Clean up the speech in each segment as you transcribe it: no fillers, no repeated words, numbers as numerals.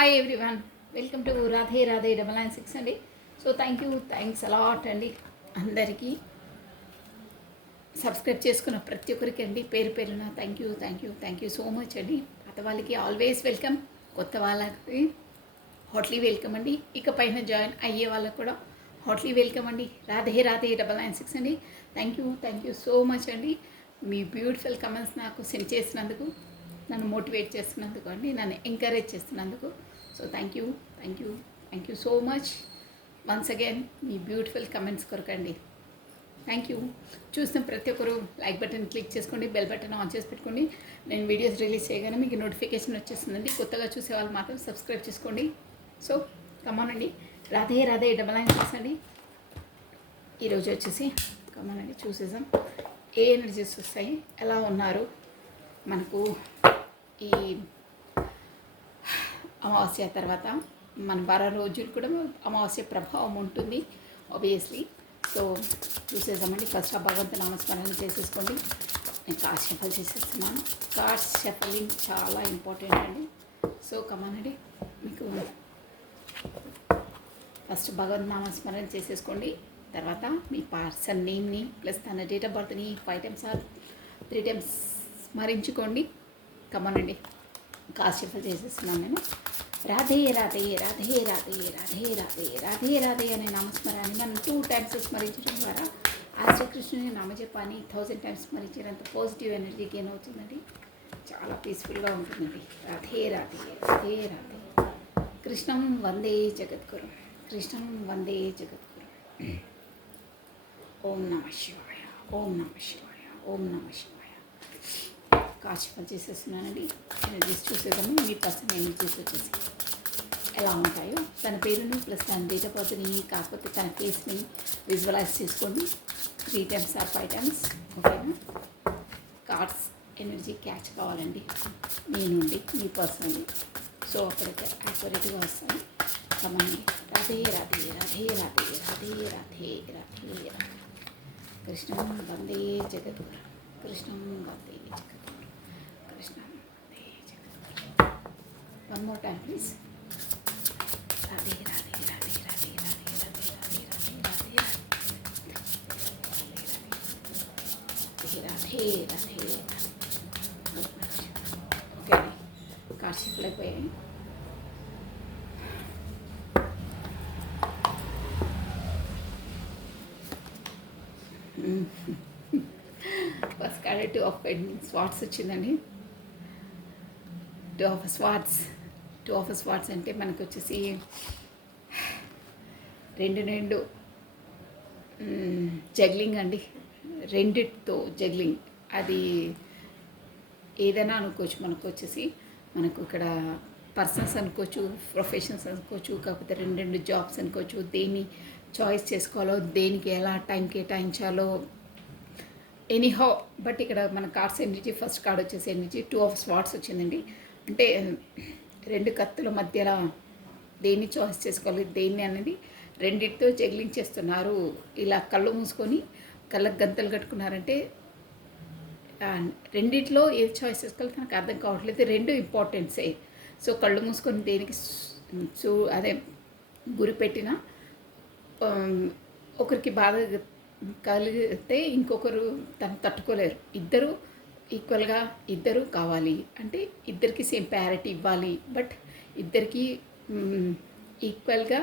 Hi everyone, welcome to Radhe Radhe 996 అండి. So thanks a lot అండి. అందరికీ సబ్స్క్రైబ్ చేసుకున్న ప్రతి ఒక్కరికి అండి పేరు పేరున థ్యాంక్ యూ సో మచ్ అండి. పాత వాళ్ళకి ఆల్వేస్ వెల్కమ్, కొత్త వాళ్ళకి హాట్లీ వెల్కమ్ అండి. ఇక పైన జాయిన్ అయ్యే వాళ్ళకు కూడా హాట్లీ వెల్కమ్ అండి. రాధే రాధే 996 అండి. థ్యాంక్ యూ సో మచ్ అండి. మీ బ్యూటిఫుల్ కమెంట్స్ నాకు సెండ్ చేసినందుకు, నన్ను మోటివేట్ చేస్తున్నందుకు అండి, నన్ను ఎంకరేజ్ చేస్తున్నందుకు. So thank you so much once again. మీ బ్యూటిఫుల్ కమెంట్స్ కొరకండి. Thank you. చూసిన ప్రతి ఒక్కరు లైక్ బటన్ క్లిక్ చేసుకోండి, బెల్ బటన్ ఆన్ చేసి పెట్టుకోండి. నేను వీడియోస్ రిలీజ్ చేయగానే మీకు నోటిఫికేషన్ వచ్చేస్తుందండి. కొత్తగా చూసే వాళ్ళు మాత్రం సబ్స్క్రైబ్ చేసుకోండి. సో కమాన్ అండి, రాధే రాధే 996 అండి. ఈరోజు వచ్చేసి కమాన్ అండి, చూసేసాం ఏ ఎనర్జీస్ వస్తాయి, ఎలా ఉన్నారు మనకు ఈ అమావాస్య తర్వాత. మన వారం రోజులు కూడా అమావాస్య ప్రభావం ఉంటుంది ఆబ్వియస్లీ. సో చూసేసామండి. ఫస్ట్ ఆ భగవంతు నామస్మరణ చేసేసుకోండి. నేను కార్డ్ షఫల్ చేసేస్తున్నాను. కార్డ్ షఫలింగ్ చాలా ఇంపార్టెంట్ అండి. సో కమానండి, మీకు ఫస్ట్ భగవంతు నామస్మరణ చేసేసుకోండి. తర్వాత మీ పర్సన్ నేమ్ని ప్లస్ తన డేట్ ఆఫ్ బర్త్ని 5 times ఆర్ 3 times స్మరించుకోండి. కమనండి, కాశీఫల్ చేసేస్తున్నాను నేను. రాధే రాధే రాధే రాధే రాధే రాధే రాధే రాధే అనే నామస్మరాన్ని మనం 2 times స్మరించడం ద్వారా ఆ శ్రీకృష్ణుని నామజపాన్ని 1000 times స్మరించినంత పాజిటివ్ ఎనర్జీ గెయిన్ అవుతుందండి. చాలా పీస్ఫుల్గా ఉంటుందండి. రాధే రాధే రాధే రాధే. కృష్ణం వందే జగద్గురు, కృష్ణం వందే జగద్గురు. ఓం నమ శివాయ, ఓం నమ శివాయ, ఓం నమ శివాయ. కాశీఫల్ చేసేస్తున్నానండి. ఎనర్జీస్ చూసేదాము. మీ పర్సన్ ఎనర్జీస్ వచ్చేసి ఎలా ఉంటాయో, తన పేరుని ప్లస్ తన డేట్ ఆఫ్ బర్త్ని, కాకపోతే తన ఫేస్ని విజువలైజ్ చేసుకోండి 3 times ఆర్ 5 times. ఓకేనా? కార్డ్స్ ఎనర్జీ క్యాచ్ కావాలండి మీ నుండి, మీ పర్సనల్లీ. సో అక్కడైతే యాక్యురేట్గా వస్తాయి. కమండి. రాధే రాధే రాధే రాధే రాధే రాధే రాధే రాధే. కృష్ణం వందే జగద్గురు, కృష్ణం వందే జగద్గురు, కృష్ణం వందే జగద్గురు. One more time please. Radhe Radhe Radhe Radhe Radhe Radhe Radhe Radhe Radhe Radhe Radhe Radhe. Okay అండి, కార్షిప్లు అయిపోయాయి. ఫస్ట్ కార్డ్ 2 of స్వార్డ్స్ వచ్చిందండి. 2 of స్వార్డ్స్ అంటే మనకు వచ్చేసి రెండు జగ్లింగ్ అండి. రెండిటితో జగ్లింగ్, అది ఏదైనా అనుకోవచ్చు. మనకు వచ్చేసి మనకు ఇక్కడ పర్సన్స్ అనుకోవచ్చు, ప్రొఫెషన్స్ అనుకోవచ్చు, కాకపోతే రెండు జాబ్స్ అనుకోవచ్చు. దేన్ని చాయిస్ చేసుకోవాలో, దేనికి ఎలా టైం కేటాయించాలో, ఎనీహౌ. బట్ ఇక్కడ మన కార్డ్స్ ఎనర్జీ, ఫస్ట్ కార్డ్ వచ్చేసి ఎనర్జీ 2 of స్వార్డ్స్ వచ్చిందండి. అంటే రెండు కత్తుల మధ్యలో దేన్ని చాయిస్ చేసుకోవాలి, దేన్ని అనేది రెండింటితో జగ్లింగ్ చేస్తున్నారు. ఇలా కళ్ళు మూసుకొని కళ్ళకు గంతలు కట్టుకున్నారంటే రెండిట్లో ఏది చాయిస్ చేసుకోవాలి నాకు అర్థం కావట్లేదు. రెండు ఇంపార్టెంట్సే. సో కళ్ళు మూసుకొని దేనికి అదే గురి పెట్టినా ఒకరికి బాధ కలిగితే ఇంకొకరు తను తట్టుకోలేరు. ఇద్దరు ఈక్వల్గా ఇద్దరు కావాలి అంటే ఇద్దరికి సేమ్ ప్యారిటీ ఇవ్వాలి. బట్ ఇద్దరికి ఈక్వల్గా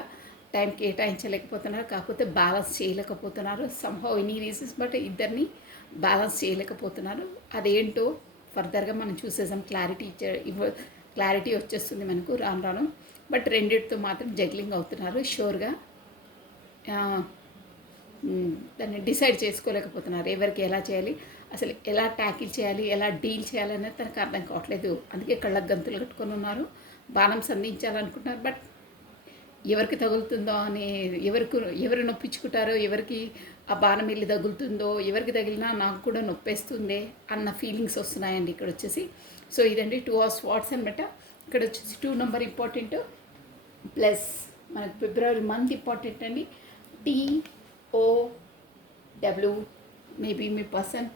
టైం కేటాయించలేకపోతున్నారు, కాకపోతే బ్యాలెన్స్ చేయలేకపోతున్నారు. సంహౌ ఎనీ రీజన్స్, బట్ ఇద్దరిని బ్యాలెన్స్ చేయలేకపోతున్నారు. అదేంటో ఫర్దర్గా మనం చూసేసాం. క్లారిటీ వచ్చేస్తుంది మనకు రాను. బట్ రెండింటితో మాత్రం జగ్లింగ్ అవుతున్నారు. షూర్గా దాన్ని డిసైడ్ చేసుకోలేకపోతున్నారు. ఎవరికి ఎలా చేయాలి, అసలు ఎలా ట్యాకిల్ చేయాలి, ఎలా డీల్ చేయాలి అనేది తనకు అర్థం కావట్లేదు. అందుకే కళ్ళకు గంతులు కట్టుకొని ఉన్నారు. బాణం సంధించాలనుకుంటున్నారు. బట్ ఎవరికి తగులుతుందో అని, ఎవరు నొప్పించుకుంటారో, ఎవరికి ఆ బాణం వెళ్ళి తగులుతుందో, ఎవరికి తగిలినా నాకు కూడా నొప్పేస్తుందే అన్న ఫీలింగ్స్ వస్తున్నాయండి ఇక్కడ వచ్చేసి. సో ఇదండి 2 of స్వార్డ్స్ అనమాట. ఇక్కడ వచ్చేసి 2 నెంబర్ ఇంపార్టెంట్, ప్లస్ మనకు ఫిబ్రవరి మంత్ ఇంపార్టెంట్ అండి. TOW మేబీ మీ పర్సన్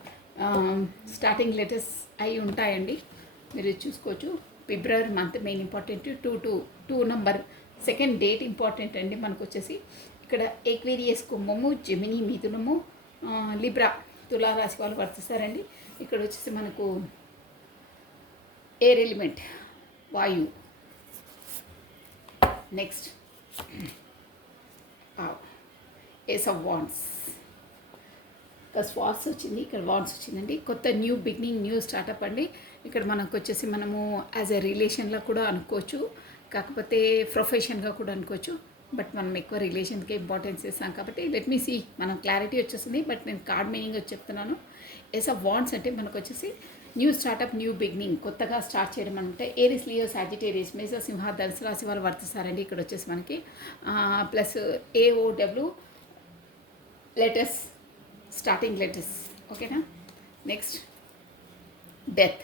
స్టార్టింగ్ లెటర్స్ అయి ఉంటాయండి, మీరు చూసుకోవచ్చు. February month main important. 2 2 number second date important అండి. మనకు వచ్చేసి ఇక్కడ ఏక్వేరియస్ కుంభము, జెమిని మిథునము, లిబ్రా తులారాశి వాళ్ళు వర్తిస్తారండి. ఇక్కడ వచ్చేసి మనకు ఎయిర్ ఎలిమెంట్ వాయు. నెక్స్ట్ ఏస్ ఆఫ్ వాండ్స్, ఇక్కడ స్వార్ట్స్ వచ్చింది, ఇక్కడ వాండ్స్ వచ్చిందండి. కొత్త న్యూ బిగినింగ్, న్యూ స్టార్టప్ అండి. ఇక్కడ మనకు వచ్చేసి మనము యాజ్ ఎ రిలేషన్లో కూడా అనుకోవచ్చు, కాకపోతే ప్రొఫెషన్గా కూడా అనుకోవచ్చు. బట్ మనం ఎక్కువ రిలేషన్కి ఇంపార్టెన్స్ ఇస్తాం కాబట్టి లెట్ మీ సీ, మనం క్లారిటీ వచ్చేసింది. బట్ నేను కార్డ్ మీనింగ్ వచ్చి చెప్తున్నాను. ఏస్ ఆఫ్ వాండ్స్ అంటే మనకు వచ్చేసి న్యూ స్టార్టప్, న్యూ బిగినింగ్, కొత్తగా స్టార్ట్ చేయడం అంటే ఏరిస్, లియో, సాజిటేరియస్, మేష, సింహ, ధనుసు రాశి వాళ్ళు వర్తిస్తారండి. ఇక్కడ వచ్చేసి మనకి plus AOW letters, starting letters. ఓకేనా. నెక్స్ట్ డెత్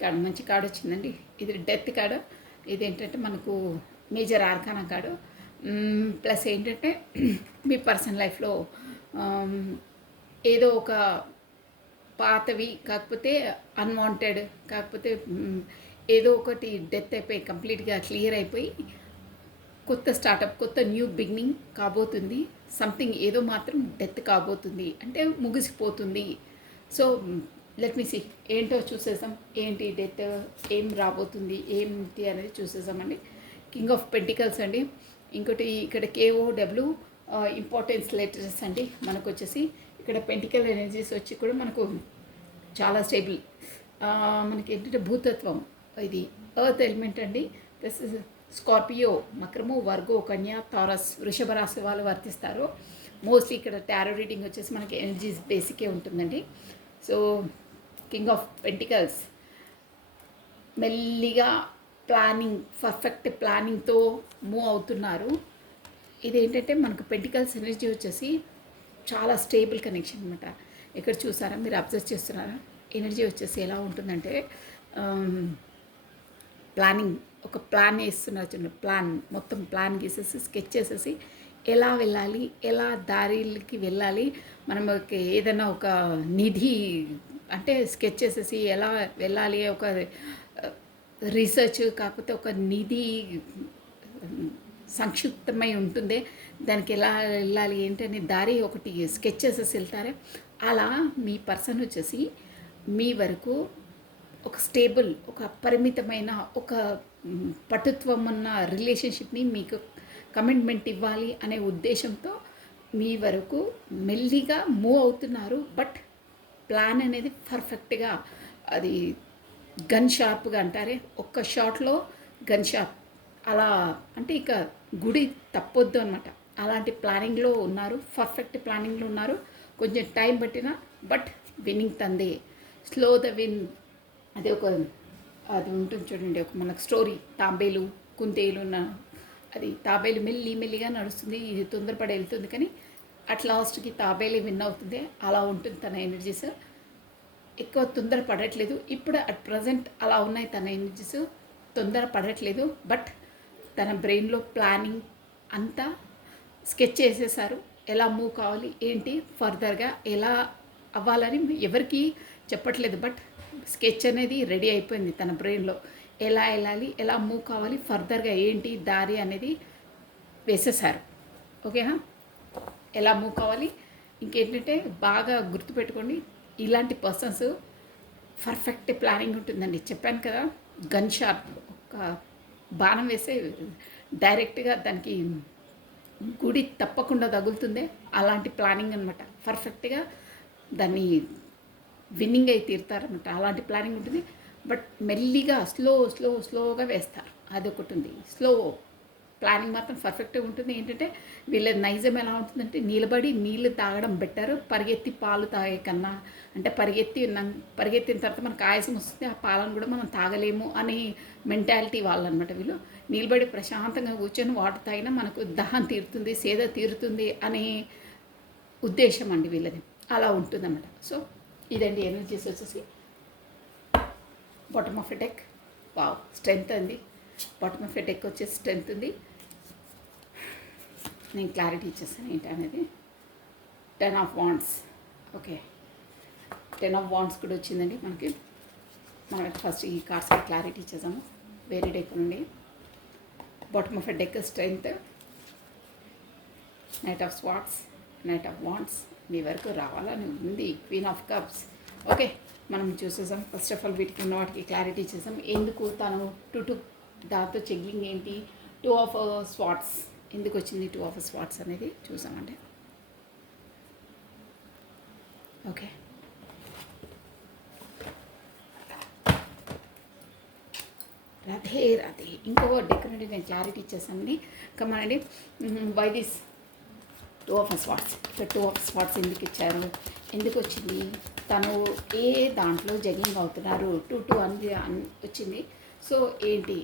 కార్డు, మంచి కార్డు వచ్చిందండి. ఇది డెత్ కార్డు. ఇదేంటంటే మనకు మేజర్ ఆర్కానా కార్డు. ప్లస్ ఏంటంటే మీ పర్సనల్ లైఫ్లో ఏదో ఒక పాతవి, కాకపోతే అన్వాంటెడ్, కాకపోతే ఏదో ఒకటి డెత్ అయిపోయి కంప్లీట్గా క్లియర్ అయిపోయి కొత్త స్టార్టప్, కొత్త న్యూ బిగినింగ్ కాబోతుంది. సంథింగ్ ఏదో మాత్రం డెత్ కాబోతుంది అంటే ముగిసిపోతుంది. సో లెట్ మీ సీ ఏంటో చూసేసాం. ఏంటి డెత్, ఏం రాబోతుంది, ఏంటి అనేది చూసేసామండి. కింగ్ ఆఫ్ పెంటికల్స్ అండి. ఇంకోటి ఇక్కడ KOW ఇంపార్టెన్స్ లెటర్స్ అండి. మనకు వచ్చేసి ఇక్కడ పెంటికల్ ఎనర్జీస్ వచ్చి కూడా మనకు చాలా స్టేబుల్. మనకి ఏంటంటే భూతత్వం, ఇది ఎర్త్ ఎలిమెంట్ అండి. ప్లస్ స్కార్పియో, మకరము, వర్గో, కన్యా, టారస్, వృషభ రాశి వాళ్ళు వర్తిస్తారు. మోస్ట్లీ ఇక్కడ టారో రీడింగ్ వచ్చేసి మనకి ఎనర్జీస్ బేసికే ఉంటుందండి. సో కింగ్ ఆఫ్ పెంటికల్స్ మెల్లిగా ప్లానింగ్, పర్ఫెక్ట్ ప్లానింగ్తో మూవ్ అవుతున్నారు. ఇదేంటంటే మనకు పెంటికల్స్ ఎనర్జీ వచ్చేసి చాలా స్టేబుల్ కనెక్షన్ అనమాట. ఇక్కడ చూసారా, మీరు అబ్జర్వ్ చేస్తున్నారా, ఎనర్జీ వచ్చేసి ఎలా ఉంటుందంటే ప్లానింగ్, ఒక ప్లాన్ వేస్తున్నారు చూడండి. ప్లాన్ మొత్తం ప్లాన్ గీసేసి స్కెచ్ చేసేసి ఎలా వెళ్ళాలి, ఎలా దారికి వెళ్ళాలి, మనం ఏదైనా ఒక నిధి అంటే స్కెచ్ చేసేసి ఎలా వెళ్ళాలి, ఒక రీసెర్చ్, కాకపోతే ఒక నిధి సంక్షిప్తమై ఉంటుంది, దానికి ఎలా వెళ్ళాలి ఏంటని దారి ఒకటి స్కెచ్ చేసేసి వెళ్తారే. అలా మీ పర్సన్ వచ్చేసి మీ వరకు ఒక స్టేబుల్, ఒక పరిమితమైన, ఒక పటుత్వం ఉన్న రిలేషన్షిప్ని మీకు కమిట్మెంట్ ఇవ్వాలి అనే ఉద్దేశంతో మీ వరకు మెల్లిగా మూవ్ అవుతున్నారు. బట్ ప్లాన్ అనేది పర్ఫెక్ట్గా, అది గన్ షార్ప్గా అంటారే, ఒక్క షాట్లో గన్ షార్ప్, అలా అంటే ఇక గుడి తప్పొద్దు అనమాట. అలాంటి ప్లానింగ్లో ఉన్నారు, పర్ఫెక్ట్ ప్లానింగ్లో ఉన్నారు. కొంచెం టైం పట్టినా బట్ విన్నింగ్ తందే. స్లో ద విన్, అది అది ఉంటుంది చూడండి, ఒక మనకు స్టోరీ, తాంబేలు కుందేలు ఉన్న, అది తాబేలు మెల్లిగా నడుస్తుంది, ఇది తొందరపడి వెళ్తుంది, కానీ అట్ లాస్ట్కి తాబేలే విన్ అవుతుంది. అలా ఉంటుంది తన ఎనర్జీస్. ఎక్కువ తొందర పడట్లేదు ఇప్పుడు, అట్ ప్రజెంట్ అలా ఉన్నాయి తన ఎనర్జీస్. తొందర పడట్లేదు, బట్ తన బ్రెయిన్లో ప్లానింగ్ అంతా స్కెచ్ చేసేసారు. ఎలా మూవ్ కావాలి, ఏంటి ఫర్దర్గా ఎలా అవ్వాలని ఎవరికి చెప్పట్లేదు, బట్ స్కెచ్ అనేది రెడీ అయిపోయింది తన బ్రెయిన్లో. ఎలా వెళ్ళాలి, ఎలా మూవ్ కావాలి, ఫర్దర్గా ఏంటి దారి అనేది వేసేసారు. ఓకేనా, ఎలా మూవ్ కావాలి. ఇంకేంటంటే బాగా గుర్తుపెట్టుకోండి, ఇలాంటి పర్సన్స్ పర్ఫెక్ట్ ప్లానింగ్ ఉంటుందండి. చెప్పాను కదా, గన్ షార్ప్, ఒక బాణం వేస్తే డైరెక్ట్గా దానికి గుడి తప్పకుండా తగులుతుందే, అలాంటి ప్లానింగ్ అనమాట. పర్ఫెక్ట్గా దాన్ని విన్నింగ్ అయి తీరుతారనమాట. అలాంటి ప్లానింగ్ ఉంటుంది. బట్ మెల్లిగా స్లోగా వేస్తారు, అదొకటి ఉంది. స్లో ప్లానింగ్ మాత్రం పర్ఫెక్ట్గా ఉంటుంది. ఏంటంటే వీళ్ళ నైజం ఎలా ఉంటుందంటే, నిలబడి నీళ్ళు తాగడం బెటర్, పరిగెత్తి పాలు తాగే కన్నా. అంటే పరిగెత్తిన తర్వాత మనకు ఆయాసం వస్తుంది, ఆ పాలను కూడా మనం తాగలేము అనే మెంటాలిటీ వాళ్ళు అనమాట. వీళ్ళు నిలబడి ప్రశాంతంగా కూర్చొని వాటర్ తాగినా మనకు దాహం తీరుతుంది, సేద తీరుతుంది అనే ఉద్దేశం అండి వీళ్ళది. అలా ఉంటుందన్నమాట. సో ఇదండి ఎనర్జీస్ వచ్చేసి bottom of a deck. Wow, strength అండి. బాటమ్ ఆఫ్ ఎ డెక్ వచ్చేసి స్ట్రెంగ్త్ ఉంది. నేను క్లారిటీ ఇచ్చేస్తాను ఏంటి అనేది. 10 of wands. Okay, 10 of wands కూడా వచ్చిందండి మనకి. ఫస్ట్ ఈ కార్డ్స్కి క్లారిటీ ఇచ్చేసాము వేరే డెక్ నుండి. Bottom of a deck strength, knight of swords, knight of wands. మీ వరకు రావాలని ఉంది. Queen of cups. ఓకే, మనం చూసేసాం. ఫస్ట్ ఆఫ్ ఆల్ వీటికి ఉన్న వాటికి క్లారిటీ చేసాం. ఎందుకు తను టూ దాంతో చెగ్లింగ్ ఏంటి, 2 ఆఫ్ స్వాట్స్ ఎందుకు వచ్చింది, 2 ఆఫ్ స్వాట్స్ అనేది చూసామండి. ఓకే, రాధే రాధే. ఇంకో డెక్ నుండి నేను క్లారిటీ ఇచ్చేసానండి. కమానండి. By this 2 of swords. ఇక్కడ 2 ఆఫ్ స్వాట్స్ ఎందుకు ఇచ్చారు, ఎందుకు వచ్చింది, తను ఏ దాంట్లో జగింగ్ అవుతున్నారు, 2 అని వచ్చింది. సో ఏంటి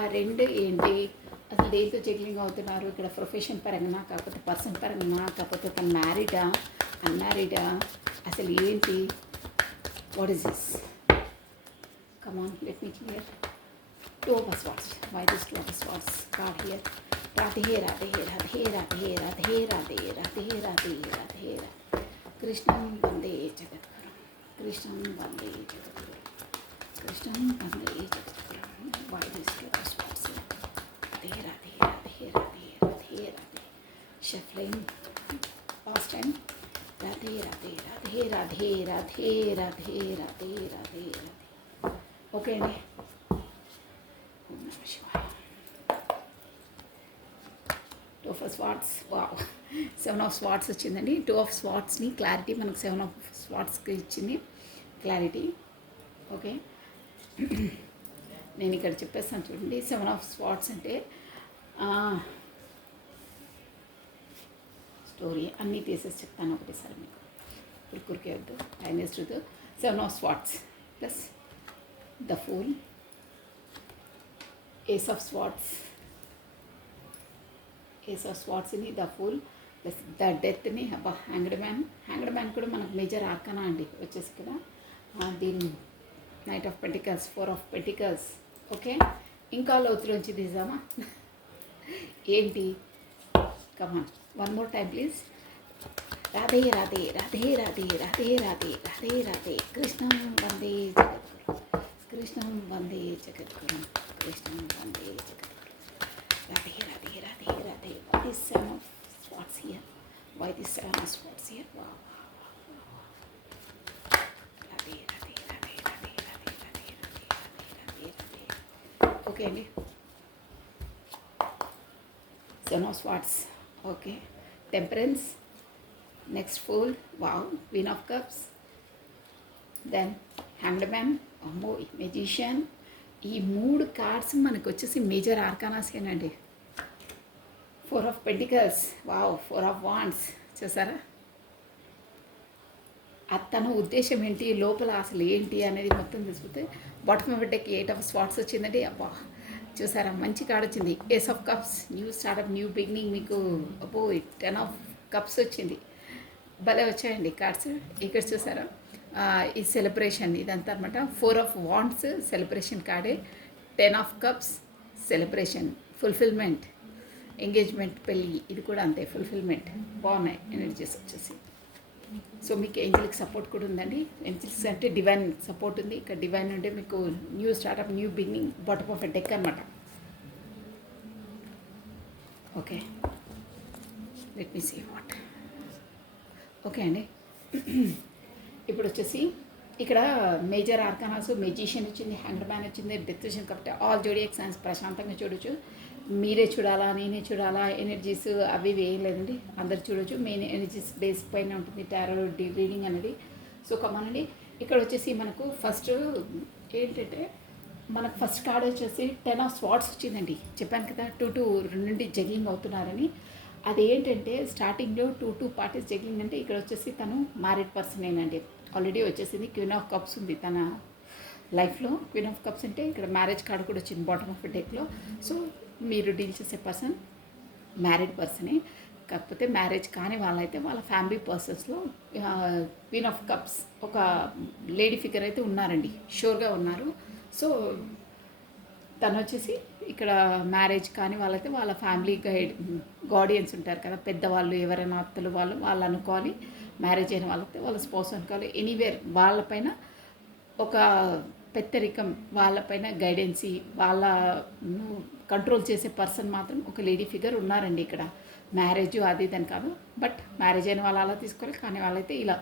ఆ రెండు ఏంటి, అసలు దేంతో జగ్లింగ్ అవుతున్నారు, ఇక్కడ ప్రొఫెషన్ పరంగా కాకపోతే పర్సన్ పరంగా కాకపోతే తను మ్యారీడా అన్మ్యారీడా, అసలు ఏంటి, what is this? Come on, let me clear. 2 of swords. Why this 2 of swords card here? Radhe Radhe Radhe Radhe Radhe Radhe Radhe Radhe Radhe. Krishnam Vande Jagadgurum. Krishnam Vande Jagadgurum. Krishnam Vande Jagadgurum. Why this 2 of swords here? Radhe Radhe Radhe Radhe Radhe Radhe. Shuffling. Past time. Radhe Radhe Radhe Radhe Radhe Radhe Radhe Radhe Radhe. Okay, అండి. 2 of swords. Wow, 7 of swords వచ్చిందండి. 2 of swordsని clarity మనకు 7 of swordsకి ఇచ్చింది clarity. Okay, నేను ఇక్కడ చెప్పేస్తాను చూడండి. 7 of swords అంటే story అన్నీ తీసేసి చెప్తాను ఒకటేసారి మీకు. ఇప్పుడు కురికే వద్దు, టైం వేస్ట్ వద్దు. 7 of swords plus the fool, ace of swords, ace of స్వాట్స్ని ద ఫూల్ ప్లస్ ద డెత్ని హ్యాంగ్డ్ మ్యాన్ కూడా మనకు మేజర్ ఆర్కనా అండి వచ్చేసి ఇక్కడ. దీన్ని knight of pentacles, 4 of pentacles. Okay, ఇంకా లోతులోంచి తీసామా ఏంటి? Come on, one more time please. Radhe Radhe Radhe Radhe Radhe Radhe Radhe Radhe. కృష్ణం వందే జగద్గురు, కృష్ణం వందే జగద్గురు, కృష్ణం వందే జగద్గురు. Radhe Radhe Radhe Radhe. Why this 7 of swords here? Why this 7 of swords here? Wow. Radhe Radhe Radhe Radhe Radhe Radhe Radhe Radhe. Okay అండి, 7 of swords. Okay, temperance. Next fool. Wow, Queen of cups. Then hanged man. అమ్మో, magician. ఈ 3 cards మనకు వచ్చేసి major ఆర్కానాస్కేనండి. 4 of pentacles. Wow, 4 of wands. చూసారా తన ఉద్దేశం ఏంటి, లోపల అసలు ఏంటి అనేది మొత్తం తీసుకుంటే bottom of deck 8 of swords వచ్చిందండి. అబ్బా, చూసారా మంచి కార్డ్ వచ్చింది. Ace of cups, new startup, new beginning. మీకు అబ్బో 10 of కప్స్ వచ్చింది. భలే వచ్చాయండి కార్డ్స్. ఇక్కడ చూసారా ఈ సెలబ్రేషన్ ఇదంతా అనమాట. 4 of వాండ్స్ సెలబ్రేషన్ కార్డే. 10 of cups celebration, fulfilment, engagement, పెళ్ళి. ఇది కూడా అంతే, ఫుల్ఫిల్మెంట్. బాగున్నాయి ఎనర్జీస్ వచ్చేసి. సో మీకు ఏంజల్కి సపోర్ట్ కూడా ఉందండి. ఏంజల్స్ అంటే డివైన్ సపోర్ట్ ఉంది. ఇక్కడ డివైన్ అంటే మీకు new startup, new beginning, bottom of a deck అనమాట. Okay, let me see what. Okay అండి, ఇప్పుడు వచ్చేసి ఇక్కడ మేజర్ ఆర్కానాస్, మెజిషియన్ వచ్చింది, హ్యాంగ్డ్ మ్యాన్ వచ్చింది, డెత్ వచ్చింది. కాబట్టి ఆల్ జోడియాక్ సైన్స్ ప్రశాంతంగా చూడొచ్చు. మీరే చూడాలా, నేనే చూడాలా, ఎనర్జీస్ అవి ఇవి ఏం లేదండి, అందరు చూడొచ్చు. మెయిన్ ఎనర్జీస్ బేస్ పైన ఉంటుంది టారో రీడింగ్ అనేది. సో కమానండి, ఇక్కడ వచ్చేసి మనకు ఫస్ట్ ఏంటంటే మనకు ఫస్ట్ కార్డ్ వచ్చేసి 10 of స్వాట్స్ వచ్చిందండి. చెప్పాను కదా 2 నుండి జగ్లింగ్ అవుతున్నారని. అదేంటంటే స్టార్టింగ్లో 2 పార్టీస్ జగ్లింగ్ అంటే ఇక్కడ వచ్చేసి తను మ్యారీడ్ పర్సన్ ఏనండి. ఆల్రెడీ వచ్చేసింది. క్వీన్ ఆఫ్ కప్స్ ఉంది తన లైఫ్లో. క్వీన్ ఆఫ్ కప్స్ అంటే ఇక్కడ మ్యారేజ్ కార్డు కూడా వచ్చింది బాటమ్ ఆఫ్ డెక్లో. సో మీరు డీల్ చేసే పర్సన్ మ్యారీడ్ పర్సనే. కాకపోతే మ్యారేజ్ కాని వాళ్ళైతే వాళ్ళ ఫ్యామిలీ పర్సన్స్లో క్వీన్ ఆఫ్ కప్స్ ఒక లేడీ ఫిగర్ అయితే ఉన్నారండి, షూర్గా ఉన్నారు. సో తను వచ్చేసి ఇక్కడ మ్యారేజ్ కాని వాళ్ళైతే వాళ్ళ ఫ్యామిలీ గార్డియన్స్ ఉంటారు కదా, పెద్దవాళ్ళు, ఎవరైనా అత్తలు వాళ్ళు అనుకోవాలి. మ్యారేజ్ అయిన వాళ్ళైతే వాళ్ళ స్పౌస్ అనుకోవాలి. ఎనీవేర్ వాళ్ళపైన ఒక పెద్దరికం, వాళ్ళపైన గైడెన్సీ, వాళ్ళ కంట్రోల్ చేసే పర్సన్ మాత్రం ఒక లేడీ ఫిగర్ ఉన్నారండి ఇక్కడ. మ్యారేజ్ అది ఇదని కాదు, బట్ మ్యారేజ్ అయిన వాళ్ళు అలా తీసుకోవాలి, కానీ వాళ్ళైతే ఇలా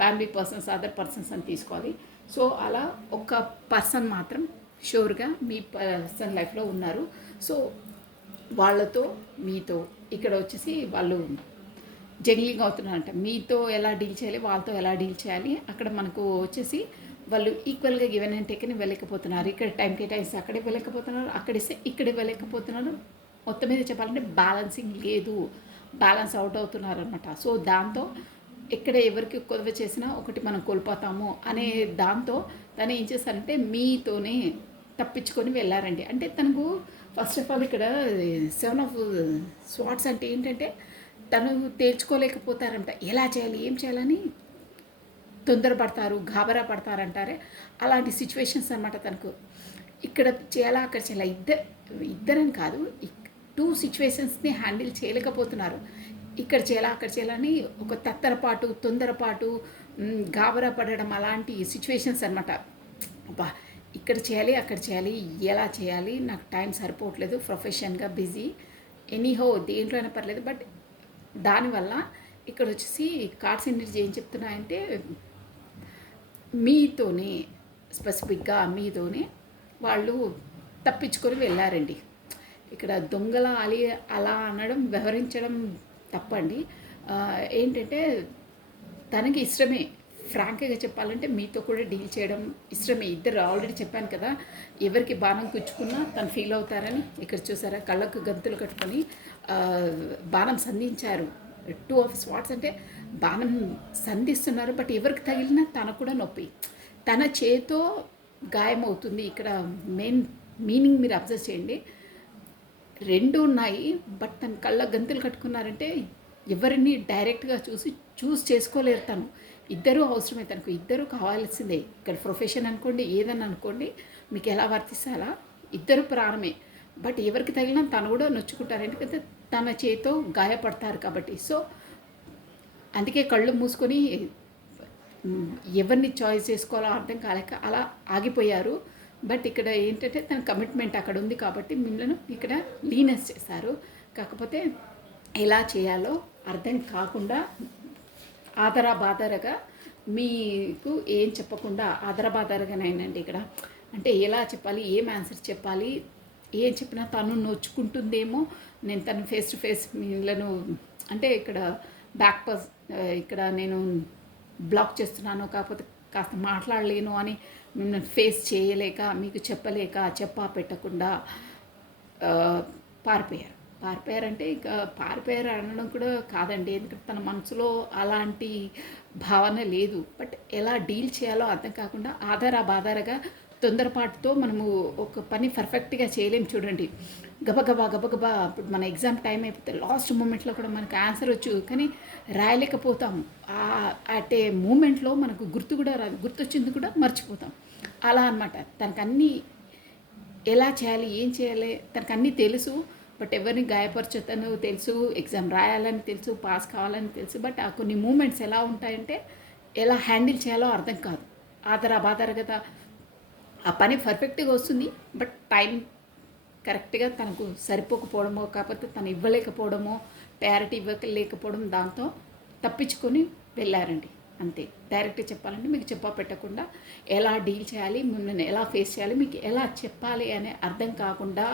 ఫ్యామిలీ పర్సన్స్ అదర్ పర్సన్స్ అని తీసుకోవాలి. సో అలా ఒక పర్సన్ మాత్రం షూర్గా మీ పర్సన్ లైఫ్లో ఉన్నారు. సో వాళ్ళతో మీతో ఇక్కడ వచ్చేసి వాళ్ళు జంగ్లింగ్ అవుతున్నారంట. మీతో ఎలా డీల్ చేయాలి, వాళ్ళతో ఎలా డీల్ చేయాలి, అక్కడ మనకు వచ్చేసి వాళ్ళు ఈక్వల్గా గివెన్ అండ్ టేకన్ ఇవ్వలేకపోతున్నారు. ఇక్కడ టైం కేటాయిస్తే అక్కడ ఇవ్వలేకపోతున్నారు, అక్కడిస్తే ఇక్కడ ఇవ్వలేకపోతున్నారు. మొత్తం మీద చెప్పాలంటే బ్యాలెన్సింగ్ లేదు, బ్యాలెన్స్ అవుట్ అవుతున్నారు అనమాట. సో దాంతో ఎక్కడ ఎవరికి కొదవ చేసినా ఒకటి మనం కోల్పోతాము అనే దాంతో తను ఏం చేశారంటే మీతోనే తప్పించుకొని వెళ్ళారండి. అంటే తనకు ఫస్ట్ ఆఫ్ ఆల్ ఇక్కడ 7 ఆఫ్ స్వాట్స్ అంటే ఏంటంటే తను తేల్చుకోలేకపోతారంట, ఎలా చేయాలి ఏం చేయాలని తొందరపడతారు, గాబరా పడతారంటారే అలాంటి సిచ్యువేషన్స్ అనమాట. తనకు ఇక్కడ చేయాలా అక్కడ చేయాలా ఇద్దరని కాదు, 2 సిచ్యువేషన్స్ని హ్యాండిల్ చేయలేకపోతున్నారు. ఇక్కడ చేయాలా అక్కడ చేయాలని ఒక తత్తరపాటు, తొందరపాటు, గాబరా పడడం అలాంటి సిచ్యువేషన్స్ అనమాట. అబ్బా ఇక్కడ చేయాలి అక్కడ చేయాలి, ఎలా చేయాలి, నాకు టైం సరిపోవట్లేదు, ప్రొఫెషన్గా బిజీ, ఎనీహో దేంట్లో అయినా పర్లేదు. బట్ దానివల్ల ఇక్కడ వచ్చేసి కార్డ్స్ ఎనర్జీ ఏం చెప్తున్నాయంటే మీతోనే, స్పెసిఫిక్గా మీతోనే వాళ్ళు తప్పించుకొని వెళ్ళారండి. ఇక్కడ దొంగల అలా అనడం, వ్యవహరించడం తప్పండి. ఏంటంటే తనకి ఇష్టమే, ఫ్రాంక్గా చెప్పాలంటే మీతో కూడా డీల్ చేయడం ఇష్టమే. ఇద్దరు ఆల్రెడీ చెప్పాను కదా, ఎవరికి బాణం కుచ్చుకున్నా తను ఫీల్ అవుతారని. ఇక్కడ చూసారా, కళ్ళకు గంతులు కట్టుకొని బాణం సంధించారు. 2 ఆఫ్ స్వాట్స్ అంటే బాణం సంధిస్తున్నారు, బట్ ఎవరికి తగిలినా తనకు కూడా నొప్పి, తన చేతో గాయం అవుతుంది. ఇక్కడ మెయిన్ మీనింగ్ మీరు అబ్జర్వ్ చేయండి, 2 ఉన్నాయి, బట్ తన కళ్ళ గంతులు కట్టుకున్నారంటే ఎవరిని డైరెక్ట్గా చూస్ చేసుకోలేరు. తను ఇద్దరూ అవసరమే, తనకు ఇద్దరు కావాల్సిందే. ఇక్కడ ప్రొఫెషన్ అనుకోండి, ఏదని అనుకోండి, మీకు ఎలా వర్తిస్తాలా, ఇద్దరు ప్రాణమే. బట్ ఎవరికి తగిలినా తను కూడా నొచ్చుకుంటారు, ఎందుకంటే తన చేతో గాయపడతారు కాబట్టి. సో అందుకే కళ్ళు మూసుకొని ఎవరిని చాయిస్ చేసుకోవాలో అర్థం కాలేక అలా ఆగిపోయారు. బట్ ఇక్కడ ఏంటంటే తన కమిట్మెంట్ అక్కడ ఉంది కాబట్టి మిమ్మల్ని ఇక్కడ లీనెస్ చేశారు. కాకపోతే ఎలా చేయాలో అర్థం కాకుండా ఆదరాబాదరగా, మీకు ఏం చెప్పకుండా ఆదరాబాదరగానైనండి ఇక్కడ. అంటే ఎలా చెప్పాలి, ఏం ఆన్సర్ చెప్పాలి, ఏం చెప్పినా తను నొచ్చుకుంటుందేమో, నేను తను ఫేస్ టు ఫేస్ వీళ్ళను అంటే ఇక్కడ ఇక్కడ నేను బ్లాక్ చేస్తున్నాను, కాకపోతే కాస్త మాట్లాడలేను అని మిమ్మల్ని ఫేస్ చేయలేక, మీకు చెప్పలేక, చెప్పా పెట్టకుండా పారిపోయారంటే ఇక పారిపోయారు అనడం కూడా కాదండి, ఎందుకంటే తన మనసులో అలాంటి భావన లేదు. బట్ ఎలా డీల్ చేయాలో అర్థం కాకుండా ఆధారగా తొందరపాటుతో మనము ఒక పని పర్ఫెక్ట్గా చేయలేము. చూడండి, గబగబా ఇప్పుడు మన ఎగ్జామ్ టైం అయిపోతే లాస్ట్ మూమెంట్లో కూడా మనకు ఆన్సర్ వచ్చు, కానీ రాయలేకపోతాము. అట్ ఏ మూమెంట్లో మనకు గుర్తు కూడా రాదు, గుర్తొచ్చింది కూడా మర్చిపోతాం. అలా అనమాట. తనకు అన్నీ ఎలా చేయాలి, ఏం చేయాలి, తనకు అన్నీ తెలుసు. బట్ ఎవరిని గాయపరచొద్దని తెలుసు, ఎగ్జామ్ రాయాలని తెలుసు, పాస్ కావాలని తెలుసు. బట్ ఆ కొన్ని మూమెంట్స్ ఎలా ఉంటాయంటే ఎలా హ్యాండిల్ చేయాలో అర్థం కాదు. ఆధారగా ఆ పని పర్ఫెక్ట్గా వస్తుంది, బట్ టైం కరెక్ట్గా తనకు సరిపోకపోవడమో, కాకపోతే తను ఇవ్వలేకపోవడమో, ప్రయారిటీ ఇవ్వలేకపోవడం, దాంతో తప్పించుకొని వెళ్ళారండి. అంతే. డైరెక్ట్గా చెప్పాలంటే మీకు చెప్పా పెట్టకుండా ఎలా డీల్ చేయాలి, మిమ్మల్ని ఎలా ఫేస్ చేయాలి, మీకు ఎలా చెప్పాలి అనే అర్థం కాకుండా